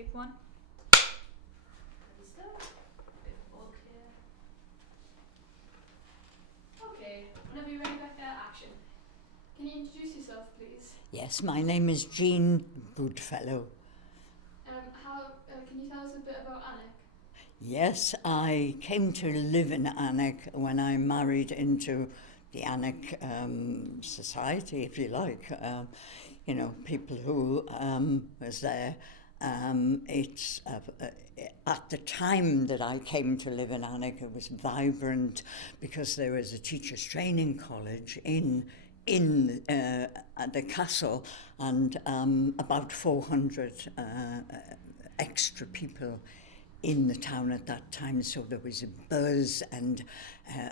take one. Good stuff. Bit of bulk here. Okay, whenever you're ready, Becca, action. Can you introduce yourself, please? Yes, my name is Jean Goodfellow. Can you tell us a bit about Alnwick? Yes, I came to live in Alnwick when I married into the Alnwick society, if you like. People who was there. It's at the time that I came to live in Alnwick, it was vibrant because there was a teachers' training college in the castle, and about 400 extra people in the town at that time, so there was a buzz and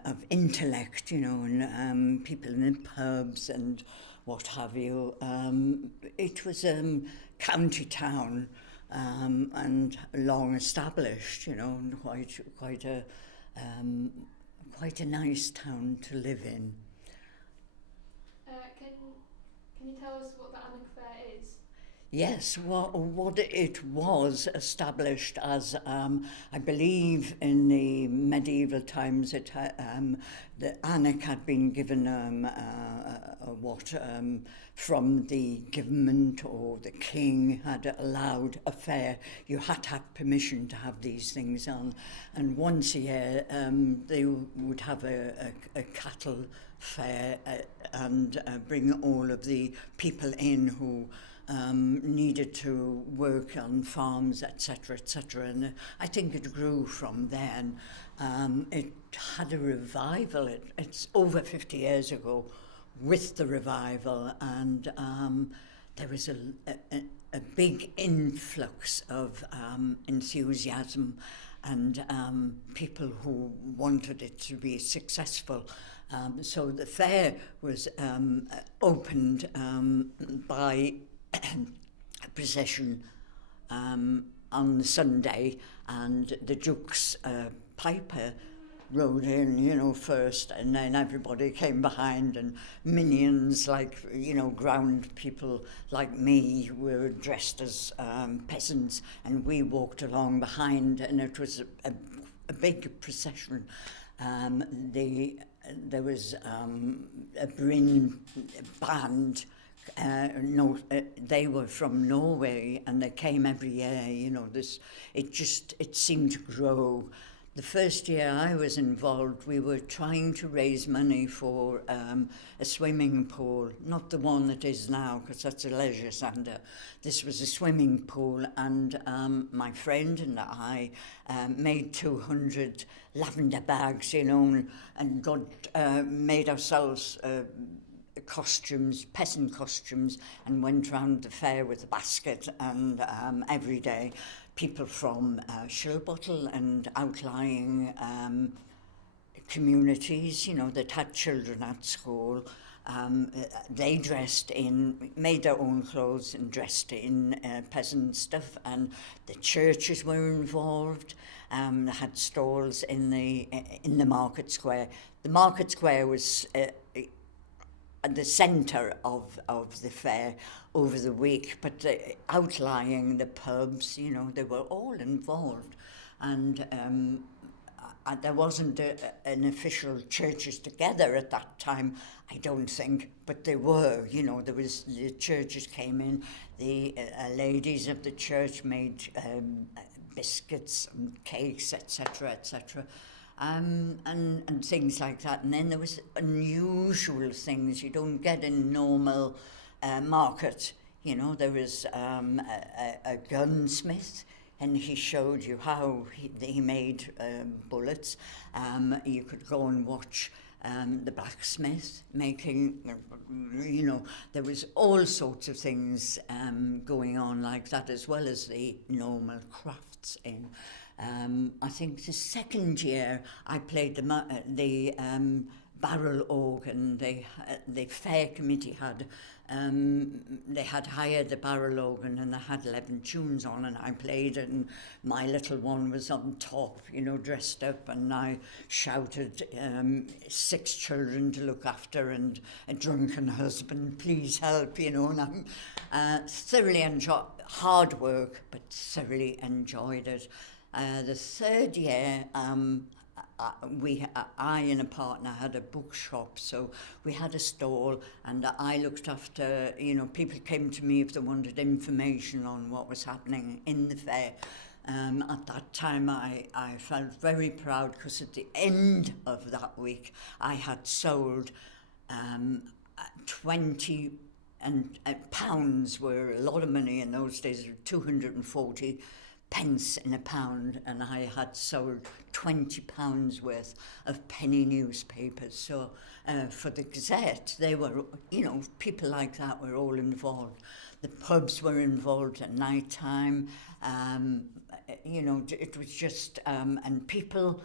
of intellect, and people in the pubs and what have you. It was a county town and long established, and quite a nice town to live in. Can you tell us what the Alnwick Fair is? Yes, what it was established as, I believe in the medieval times, the Alnwick had been given from the government, or the king had allowed a fair. You had to have permission to have these things on, and once a year they would have a cattle fair and bring all of the people in who needed to work on farms, etc., and I think it grew from then. It had a revival. It's over 50 years ago with the revival, and there was a big influx of enthusiasm and people who wanted it to be successful. So the fair was opened by a procession on Sunday, and the Duke's piper rode in, first, and then everybody came behind, and minions like, ground people like me were dressed as peasants, and we walked along behind, and it was a big procession. There was a Bryn band. They were from Norway, and they came every year. It seemed to grow. The first year I was involved, we were trying to raise money for a swimming pool, not the one that is now, because that's a leisure centre. This was a swimming pool, and my friend and I made 200 lavender bags, and made ourselves costumes, peasant costumes, and went round the fair with a basket, and every day people from Shilbottle and outlying communities, that had children at school, they made their own clothes and dressed in peasant stuff, and the churches were involved. They had stalls in the market square. The market square was at the centre of the fair over the week, but outlying the pubs, they were all involved, and there wasn't an official churches together at that time, I don't think, but there were, the churches came in, the ladies of the church made biscuits and cakes, etc., and things like that. And then there was unusual things you don't get in normal market. There was a gunsmith, and he showed you how he made bullets. You could go and watch the blacksmith making, there was all sorts of things going on like that, as well as the normal crafts in. I think the second year I played the barrel organ. The fair committee had they had hired the barrel organ, and they had 11 tunes on, and I played it, and my little one was on top, dressed up, and I shouted 6 children to look after and a drunken husband, please help, and I'm thoroughly enjoyed, hard work, but thoroughly enjoyed it. The third year, I and a partner had a bookshop, so we had a stall, and I looked after, people came to me if they wanted information on what was happening in the fair. At that time, I felt very proud, because at the end of that week, I had sold 20 pounds were a lot of money in those days, 240 pence in a pound, and I had sold £20 worth of penny newspapers. So for the Gazette, they were, people like that were all involved. The pubs were involved at night time. It was just, and people,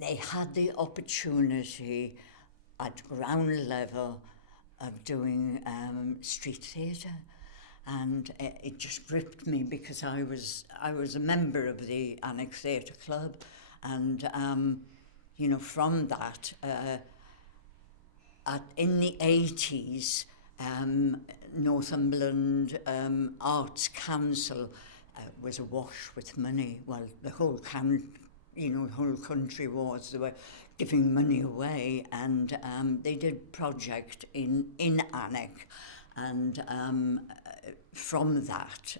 they had the opportunity at ground level of doing street theatre. And it just gripped me, because I was a member of the Alnwick Theatre Club, and from that, in the 80s, Northumberland Arts Council was awash with money. Well, the whole whole country was. They were giving money away, and they did project in Alnwick. And from that,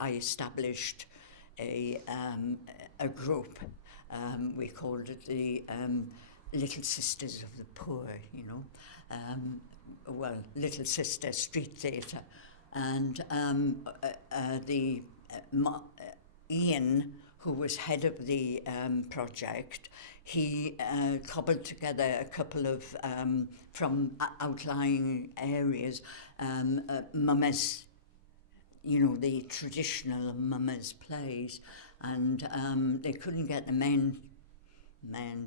I established a group. We called it the Little Sisters of the Poor, Little Sister Street Theatre. And Ian, who was head of the project, he cobbled together a couple of, from outlying areas, mummers, the traditional mummers plays, and they couldn't get the men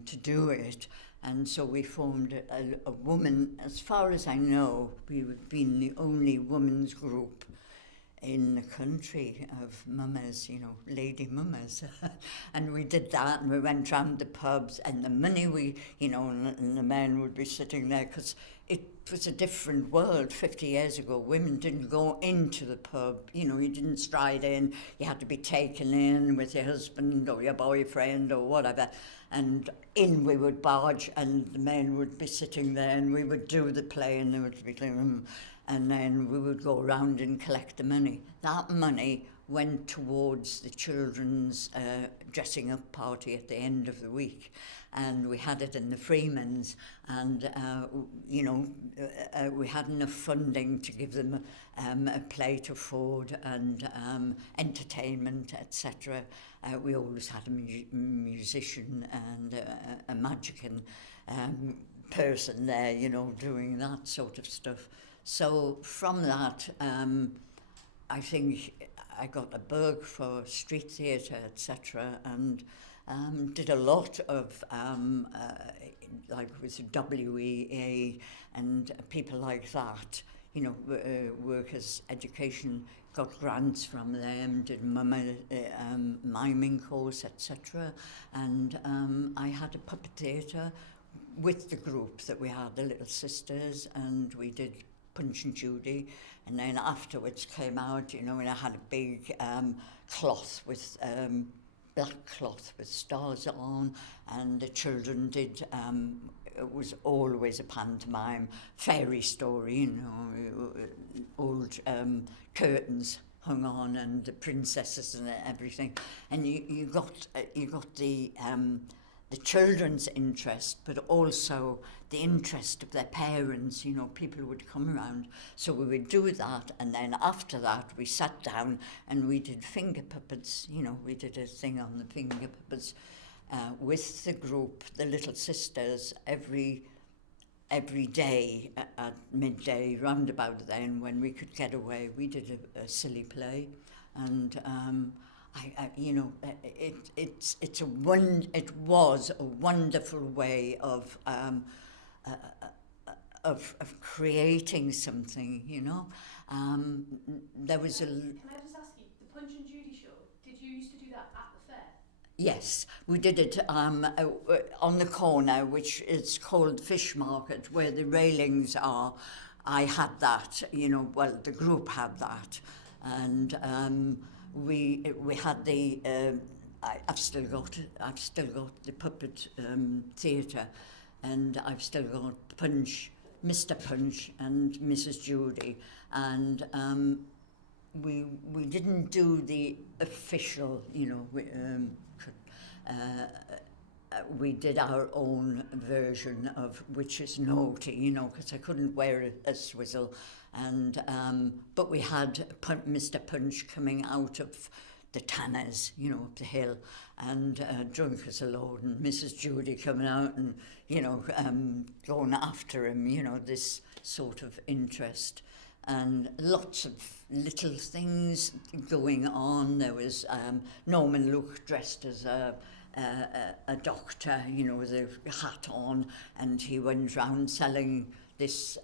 to do it, and so we formed a woman. As far as I know, we've been the only women's group in the country of mummers, lady mummers. And we did that, and we went round the pubs, and the money and the men would be sitting there, because it was a different world. 50 years ago, women didn't go into the pub, you didn't stride in, you had to be taken in with your husband or your boyfriend or whatever, and in we would barge, and the men would be sitting there, and we would do the play, and they would be doing, and then we would go around and collect the money. That money went towards the children's dressing up party at the end of the week, and we had it in the Freemans, and we had enough funding to give them a plate of food and entertainment, etc. We always had a musician and a magician person there, doing that sort of stuff. So from that, I think I got a bug for street theatre, etc., and did a lot of, like with WEA and people like that, workers' education, got grants from them, did miming course, etc. And I had a puppet theatre with the group that we had, the Little Sisters, and we did Punch and Judy, and then afterwards came out, and I had a big cloth with black cloth with stars on, and the children did. It was always a pantomime, fairy story, old curtains hung on, and the princesses and everything, and you got the children's interest, but also the interest of their parents. People would come around. So we would do that, and then after that we sat down and we did finger puppets. We did a thing on the finger puppets with the group, the Little Sisters, every day at midday, round about then, when we could get away, we did a silly play. And you know, it was a wonderful way of creating something, you know. There was Can I just ask you, the Punch and Judy show, did you used to do that at the fair? Yes, we did it on the corner, which is called Fish Market, where the railings are. I had that, you know, well, the group had that. And we had the, I've still got the puppet theatre, and I've still got Punch, Mr. Punch and Mrs. Judy. And we didn't do the official, you know, we did our own version of Which is Naughty, you know, because I couldn't wear a swizzle. And but we had Mr. Punch coming out of the Tanners, you know, up the hill, and drunk as a lord, and Mrs. Judy coming out and, you know, going after him, you know, this sort of interest. And lots of little things going on. There was Norman Luke dressed as a doctor, you know, with a hat on, and he went round selling this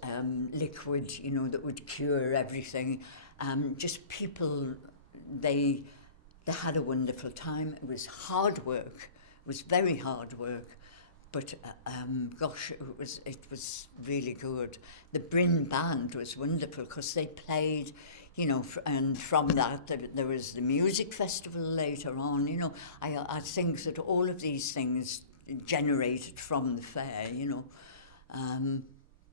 liquid, you know, that would cure everything. Just people, they had a wonderful time. It was hard work. It was very hard work. But gosh, it was really good. The Bryn Band was wonderful because they played, you know, and from that there was the music festival later on. You know, I think that all of these things generated from the fair, you know,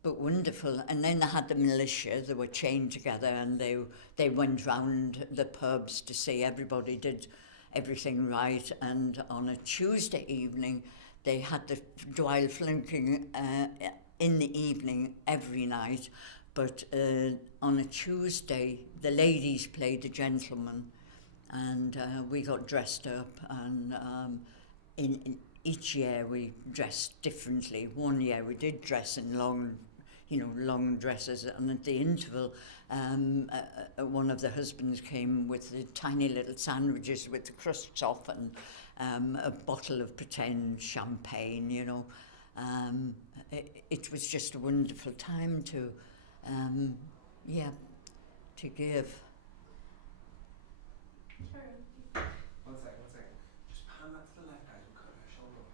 but wonderful. And then they had the militia. They were chained together, and they went round the pubs to see everybody did everything right. And on a Tuesday evening, they had the Dwyle flunking in the evening every night, but on a Tuesday the ladies played the gentlemen, and we got dressed up, and in each year we dressed differently. One year we did dress in long dresses, and at the interval one of the husbands came with the tiny little sandwiches with the crusts off, and a bottle of pretend champagne, you know. It was just a wonderful time to give. Sure. One second. Just pan that to the left, guys. We'll cut her shoulder off.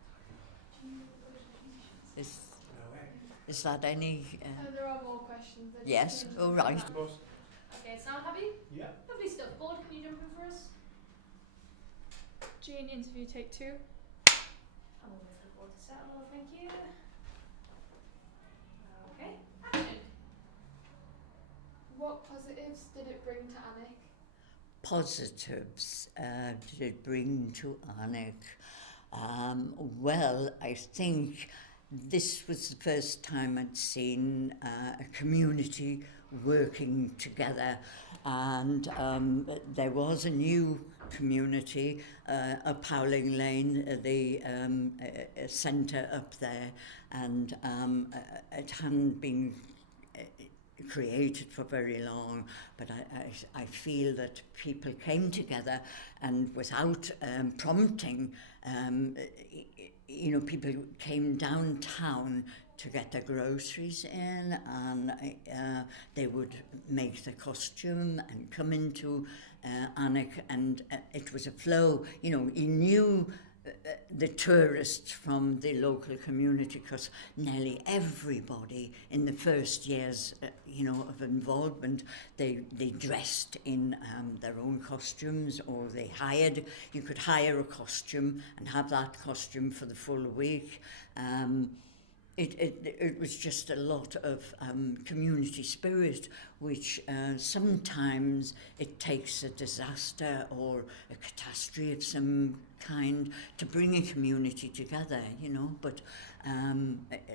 No way. Is that any... There are more questions. Yes, all right. Okay, sound happy? Yeah. Lovely stuff. Board, can you jump in for us? Jane, interview take 2. I'm over for the board to settle, thank you. Okay, action. What positives did it bring to Alnwick? Positives did it bring to Alnwick? Well, I think this was the first time I'd seen a community working together, and there was a new community up Howling Lane, the centre up there, and it hadn't been created for very long, but I feel that people came together, and without prompting, you know, people came downtown to get their groceries in, and they would make the costume and come into Alnwick, and it was a flow. You know, you knew the tourists from the local community, because nearly everybody in the first years, you know, of involvement, they dressed in their own costumes, or they hired. You could hire a costume and have that costume for the full week. It was just a lot of community spirit, which sometimes it takes a disaster or a catastrophe of some kind to bring a community together, you know, but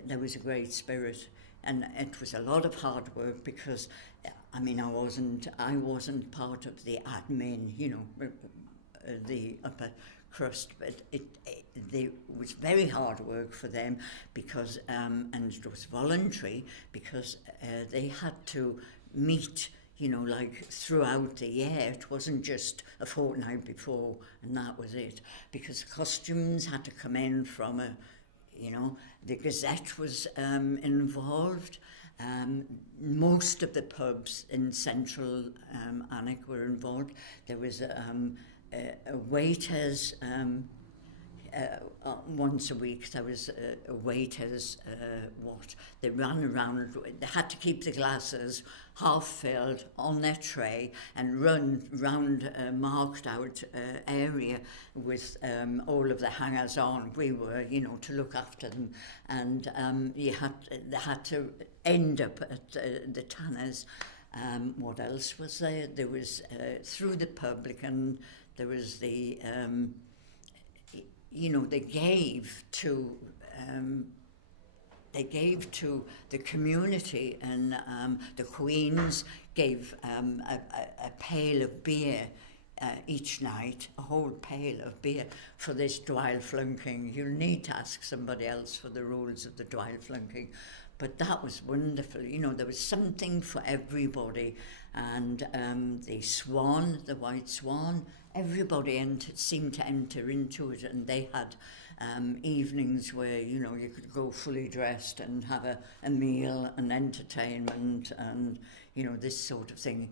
there was a great spirit, and it was a lot of hard work, because I mean, I wasn't part of the admin, you know, the upper crust, but it was very hard work for them, because and it was voluntary, because they had to meet, you know, like throughout the year. It wasn't just a fortnight before and that was it, because costumes had to come in from you know, the Gazette was involved. Most of the pubs in central Alnwick were involved. There was a waiters, once a week there was a waiters, they ran around, they had to keep the glasses half filled on their tray and run round a marked out area with all of the hangers on. We were, you know, to look after them, and they had to end up at the Tanners. What else was there? There was through the public, and there was the you know, they gave to the community, and the Queens gave a pail of beer each night, a whole pail of beer for this dweil flunking. You'll need to ask somebody else for the rules of the dweil flunking. But that was wonderful. You know, there was something for everybody. And the Swan, the White Swan, everybody seemed to enter into it, and they had evenings where, you know, you could go fully dressed and have a meal and entertainment and, you know, this sort of thing.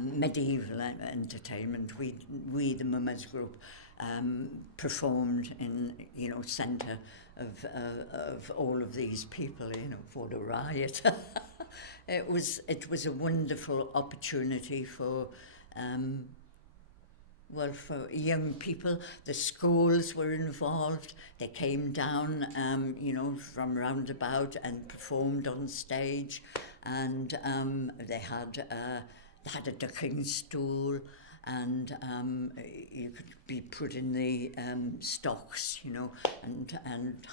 Medieval entertainment. We the Mummers group, performed in, you know, centre of all of these people, you know, for the riot. It was a wonderful opportunity for for young people. The schools were involved. They came down, you know, from roundabout and performed on stage, and they had a ducking stool, and you could be put in the stocks, you know, and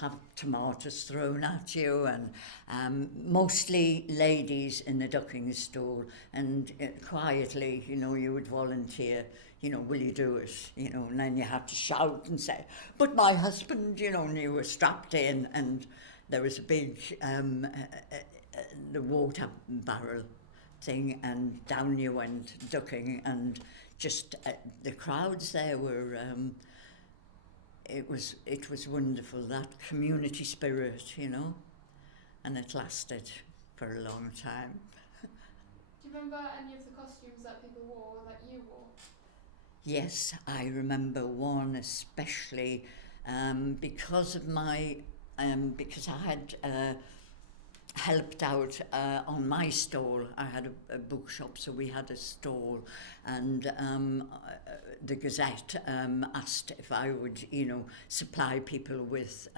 have tomatoes thrown at you, and mostly ladies in the ducking stool, and quietly, you know, you would volunteer, you know, will you do it, you know, and then you had to shout and say, but my husband, you know, and you were strapped in, and there was a big the water barrel thing, and down you went ducking, and just the crowds there were it was wonderful, that community spirit, you know, and it lasted for a long time. Do you remember any of the costumes that people wore, or that you wore? Yes, I remember one especially, because of my because I had helped out on my stall. I had a bookshop, so we had a stall, and the Gazette asked if I would, you know, supply people with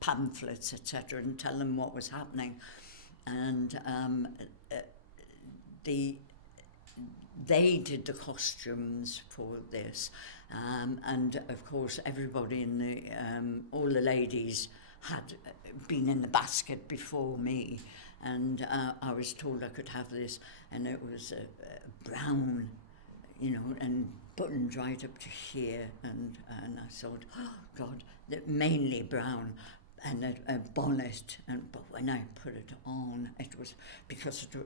pamphlets, etc., and tell them what was happening, and they did the costumes for this, and of course everybody in the all the ladies had been in the basket before me, and I was told I could have this, and it was a brown, you know, and buttoned right up to here, and I thought, oh God, mainly brown, and a bonnet, but when I put it on, it was, because it,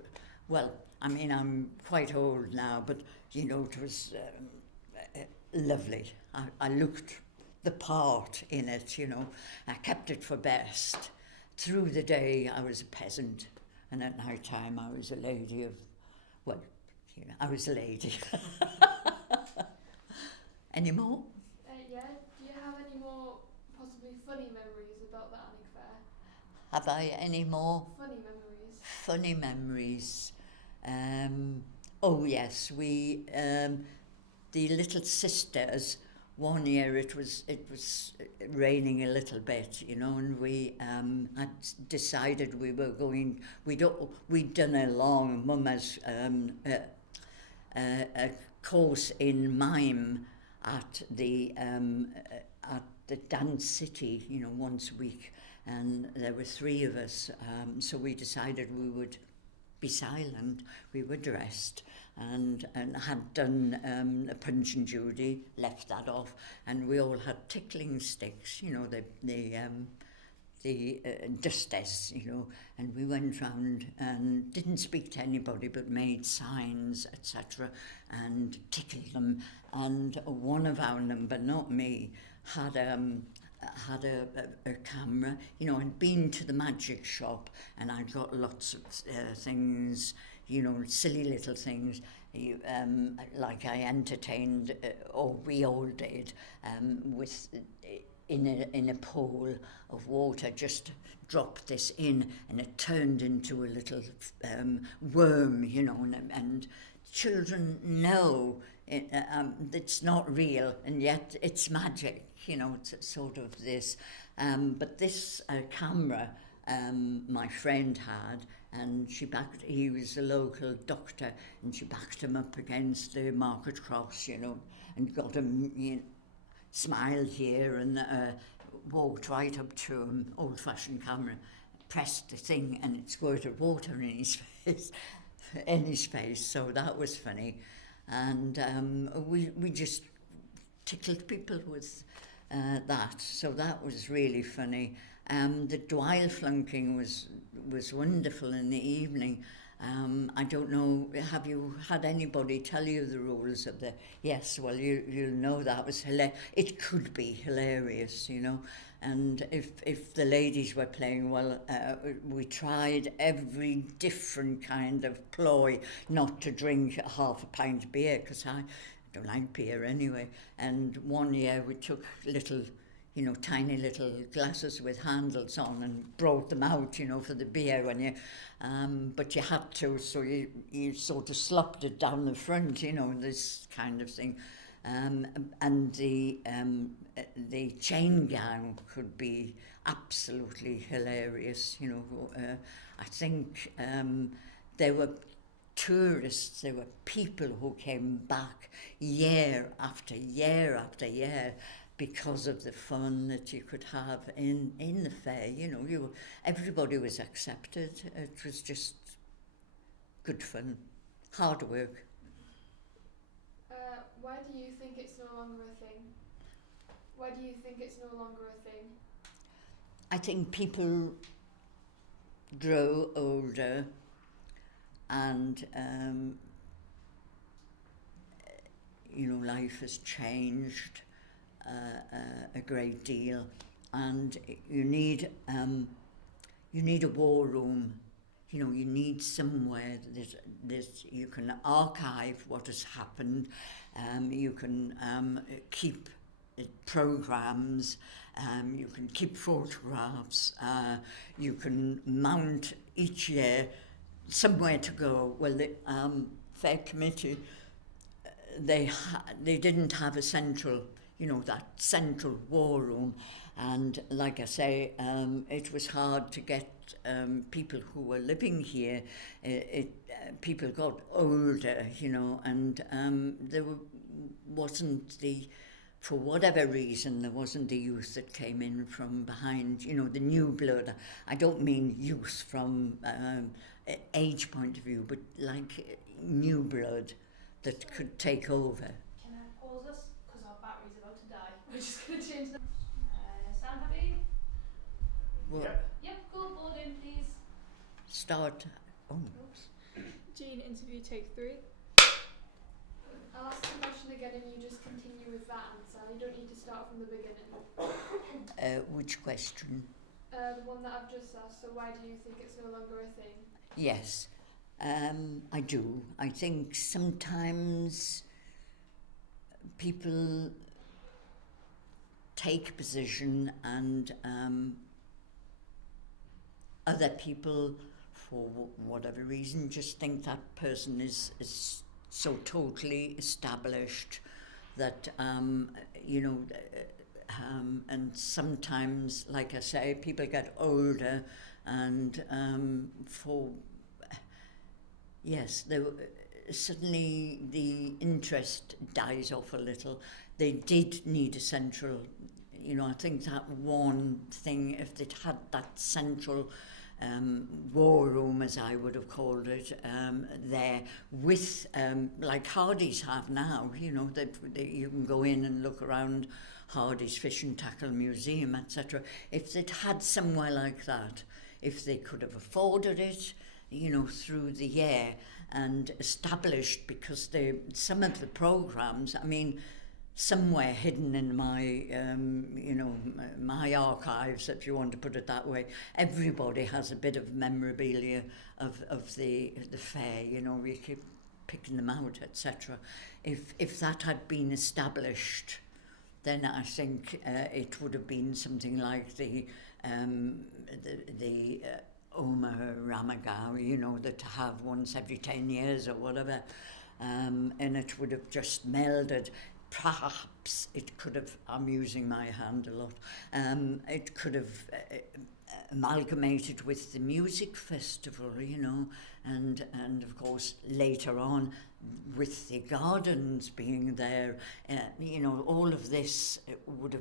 well, I mean, I'm quite old now, but, you know, it was lovely. I looked the part in it, you know. I kept it for best. Through the day, I was a peasant, and at night time, I was a lady of, well, you know, I was a lady. Any more? Yeah. Do you have any more possibly funny memories about the Alnwick Fair? Have I any more? Funny memories. Funny memories. Oh yes, we the little sisters. One year it was raining a little bit, you know, and we had decided we were going. We'd done a long Mumma's a course in mime at the dance city, you know, once a week, and there were 3 of us, so we decided we would be silent. We were dressed and had done a Punch and Judy, left that off, and we all had tickling sticks, you know, dusters, you know, and we went round and didn't speak to anybody but made signs, etc., and tickled them. And one of our number, not me, had a camera. You know, I'd been to the magic shop and I'd got lots of things, you know, silly little things. Like I entertained, or we all did, with in a pool of water, just dropped this in and it turned into a little worm, you know, and children know it's not real and yet it's magic, you know, it's sort of this. But this camera my friend had, and he was a local doctor, and she backed him up against the market cross, you know, and got him, you know, smiled here and walked right up to him, old-fashioned camera, pressed the thing and it squirted water in his face, so that was funny. And we just tickled people with that, so that was really funny. The Dwyle flunking was wonderful in the evening. I don't know, have you had anybody tell you the rules of the... Yes, well, you'll know that was hilarious. It could be hilarious, you know. And if the ladies were playing well, we tried every different kind of ploy not to drink half a pint of beer, because I don't like beer anyway. And one year we took little, you know, tiny little glasses with handles on and brought them out, you know, for the beer when you... but you had to, so you sort of slopped it down the front, you know, this kind of thing. And the chain gang could be absolutely hilarious, you know. I think there were tourists, there were people who came back year after year after year because of the fun that you could have in the fair. You know, everybody was accepted. It was just good fun, hard work. Why do you think it's no longer a thing? Why do you think it's no longer a thing? I think people grow older and, you know, life has changed a great deal, and you need a war room. You know, you need somewhere that you can archive what has happened. You can keep programs. You can keep photographs. You can mount each year somewhere to go. Well, the Fair Committee, they didn't have a central, you know, that central war room. And like I say, it was hard to get people who were living here. People got older, you know, and there wasn't for whatever reason, there wasn't the youth that came in from behind, you know, the new blood. I don't mean youth from age point of view, but like new blood that could take over. Can I pause us? Because our battery's about to die. We're just going to change the... sound happy? Well, Yep, go board in, please. start. Oh. Jean, interview take 3. I'll ask the question again and you just continue with that answer. You don't need to start from the beginning. Which question? The one that I've just asked. So why do you think it's no longer a thing? Yes, I do. I think sometimes people take a position and other people, for whatever reason, just think that person is so totally established that, you know, and sometimes, like I say, people get older and suddenly the interest dies off a little. They did need a central, you know, I think that one thing, if they'd had that central war room, as I would have called it, there with, like Hardy's have now, you know, you can go in and look around Hardy's Fish and Tackle Museum, etc. If they'd had somewhere like that, if they could have afforded it, you know, through the year and established, because some of the programs, I mean, somewhere hidden in my, you know, my archives, if you want to put it that way, everybody has a bit of memorabilia of the fair, you know, we keep picking them out, etc. If that had been established, then I think it would have been something like the Oma Ramagao, you know, that to have once every 10 years or whatever, and it would have just melded. Perhaps it could have, I'm using my hand a lot, it could have amalgamated with the music festival, you know, and of course later on with the gardens being there, you know, all of this would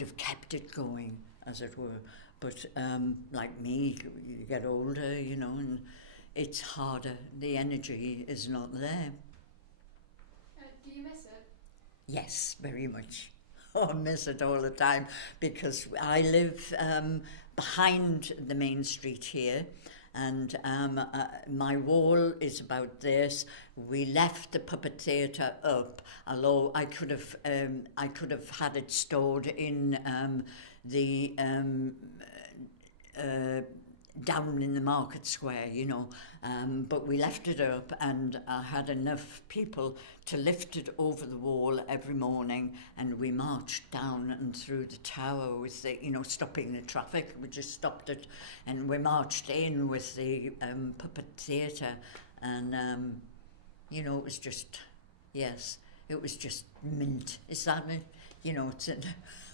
have kept it going, as it were. But like me, you get older, you know, and it's harder. The energy is not there. Do you miss it? Yes, very much. Oh, I miss it all the time, because I live behind the main street here, and my wall is about this. We left the puppet theatre up, although I could have had it stored in the down in the market square, you know, but we left it up, and I had enough people to lift it over the wall every morning, and we marched down and through the tower with the, you know, stopping the traffic. We just stopped it, and we marched in with the puppet theatre, and you know, it was just, yes, it was just mint. Is that it? You know, it's an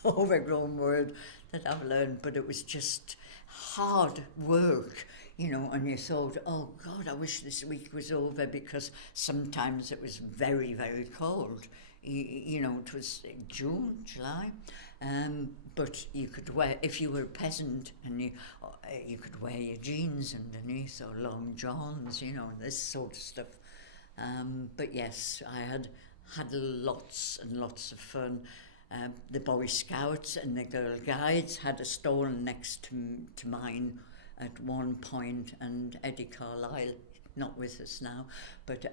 overgrown word that I've learned, but it was just hard work, you know, and you thought, oh God, I wish this week was over, because sometimes it was very, very cold. You know, it was June, July, but you could wear, if you were a peasant, and you could wear your jeans underneath, or long johns, you know, this sort of stuff. But yes, I had lots and lots of fun. The Boy Scouts and the Girl Guides had a stall next to mine at one point, and Eddie Carlisle, not with us now, but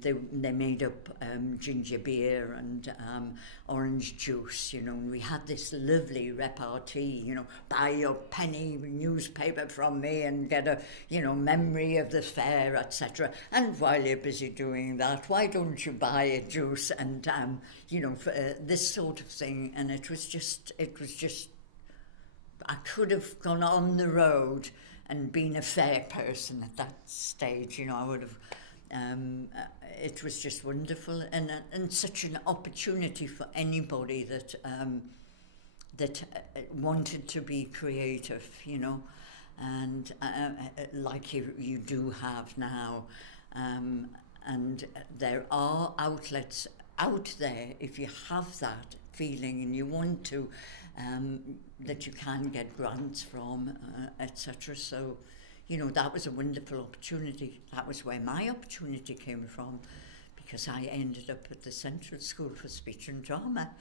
they made up ginger beer and orange juice, you know. We had this lovely repartee, you know, buy your penny newspaper from me and get a, you know, memory of the fair, etc. And while you're busy doing that, why don't you buy a juice and, you know, this sort of thing. And it was just, I could have gone on the road and been a fair person at that stage, you know. I would have, it was just wonderful, and such an opportunity for anybody that wanted to be creative, you know, and like you do have now, and there are outlets out there if you have that feeling and you want to, that you can get grants from, etc. So, you know, that was a wonderful opportunity. That was where my opportunity came from, because I ended up at the Central School for Speech and Drama,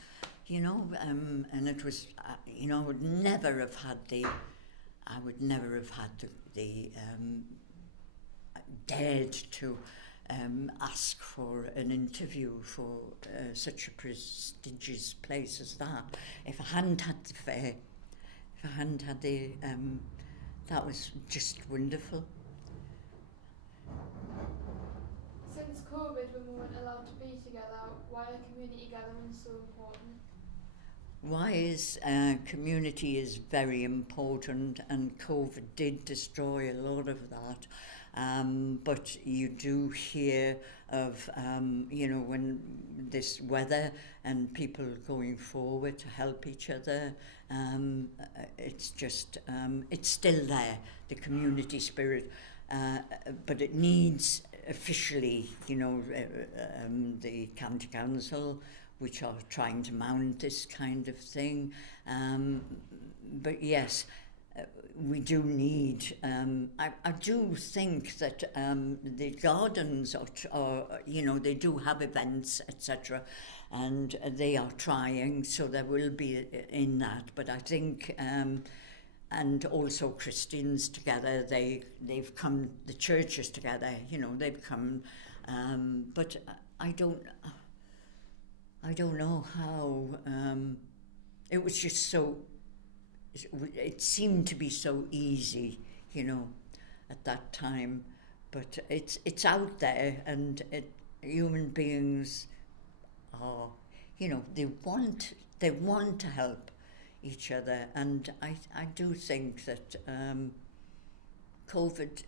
you know, and it was, you know, I would never have had the dared to ask for an interview for such a prestigious place as that. If I hadn't had the fair, if I hadn't had the, that was just wonderful. Since COVID, when we weren't allowed to be together, why are community gatherings so important? Why is community is very important, and COVID did destroy a lot of that. But you do hear of, you know, when this weather and people going forward to help each other, it's just, it's still there, the community spirit, but it needs officially, you know, the County Council, which are trying to mount this kind of thing. But yes, we do need, I do think that the gardens are, you know, they do have events, etc., and they are trying, so there will be in that. But I think, and also Christians together, they've come, the churches together, you know, they've come, but I don't know how, it was just so, it seemed to be so easy, you know, at that time, but it's out there, and human beings are, you know, they want to help each other, and I do think that COVID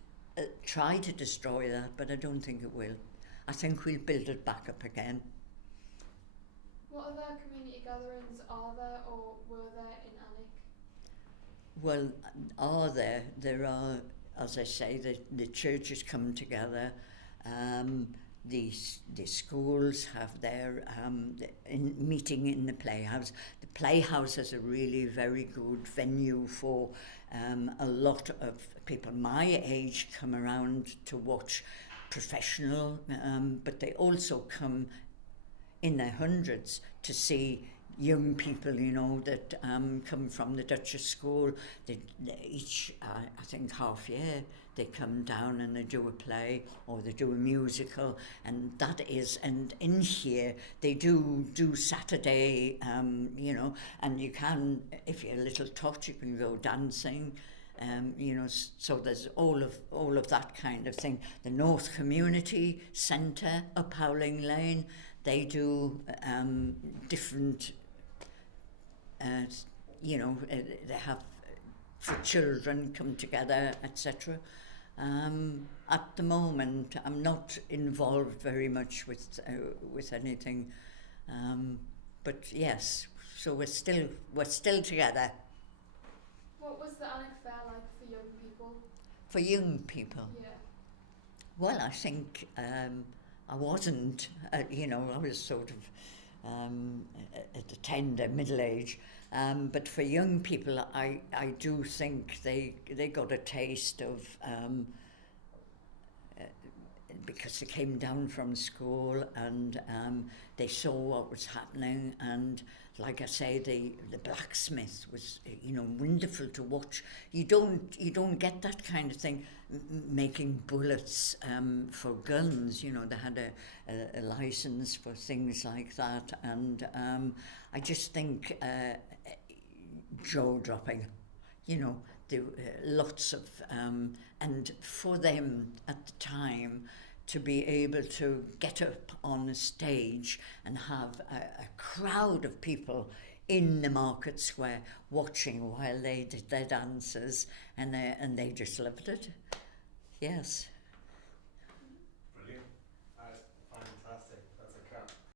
tried to destroy that, but I don't think it will. I think we'll build it back up again. What other community gatherings are there or were there in Alnwick? Well, there are, as I say, the churches come together, the schools have their meeting in the playhouse. The playhouse is a really very good venue for a lot of people my age come around to watch professional, but they also come in their hundreds to see young people, you know, that come from the Duchess School. They each, I think, half year, they come down and they do a play or they do a musical, and that is, and in here they do Saturday, you know, and you can, if you're a little tot, you can go dancing. You know, so there's all of that kind of thing. The North Community Centre up Howling Lane, they do different, you know, they have for children come together, etc. At the moment, I'm not involved very much with anything, but yes, so we're still together. What was the Alnwick Fair like for young people? For young people? Yeah. Well, I think I wasn't, you know, I was sort of at the tender middle age, but for young people, I do think they got a taste of, because they came down from school and they saw what was happening, and like I say, the blacksmith was, you know, wonderful to watch. You don't get that kind of thing, making bullets for guns. You know, they had a license for things like that, and I just think jaw dropping. You know, there lots of and for them at the time, to be able to get up on a stage and have a crowd of people in the market square watching while they did their dances, and they just loved it. Yes.